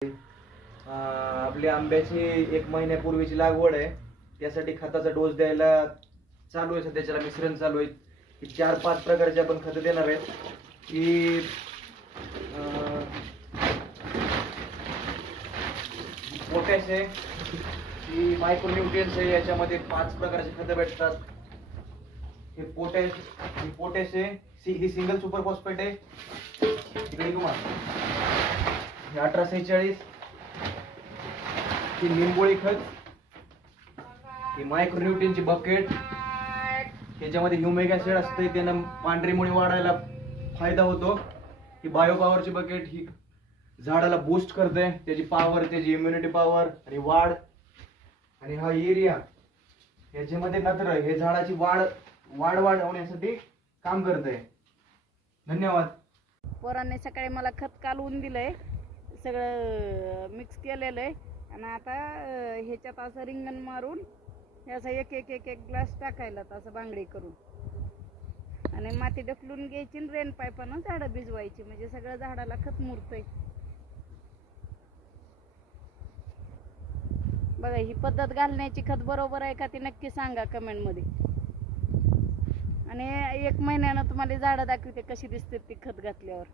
आपली आंब्याची 1 महिन्यापूर्वीची लागवड आहे. त्यासाठी खताचा डोस द्यायला चालू आहे. सध्याच्याला मिश्रण चालू आहे. ही 4-5 प्रकारचे आपण खतं देणार आहेत. ही पोटॅश आहे, ही मायक्रोन्यूट्रियन्स आहे. याच्यामध्ये 5 प्रकारचे खतं भेटतात. हे पोटॅश आहे, ही सिंगल सुपर फॉस्फेट आहे. इकडे तुम्हाला हे 1846, ही निंबोळी खत, ही मायक्रोन्यूट्रियनची बकेट. त्याच्यामध्ये ह्युमिक ऍसिड असते, त्यानं पांढरी मुळी वाढायला फायदा होतो. ही बायो पॉवरची बकेट, ही झाडाला बूस्ट करते, त्याची पॉवर, त्याची इम्युनिटी पॉवर आणि वाढ. आणि हा एरिया, याच्यामध्ये नत्र, हे झाडाची वाढ होण्यासाठी काम करते. धन्यवाद. पोरांनी सकाळी मला खत कालवून दिलंय, सगळं मिक्स केलेलं आहे. आणि आता ह्याच्यात असं रिंगण मारून असं एक एक एक एक ग्लास टाकायला, असं बांगडी करून, आणि माती ढकलून घ्यायची आणि रेन पाईपानं झाडं भिजवायची, म्हणजे सगळं झाडाला खत मुरतंय. बघा, ही पद्धत घालण्याची खत बरोबर आहे का ती नक्की सांगा कमेंटमध्ये. आणि 1 महिन्यानं तुम्हाला झाडं दाखवते कशी दिसते ती खत घातल्यावर.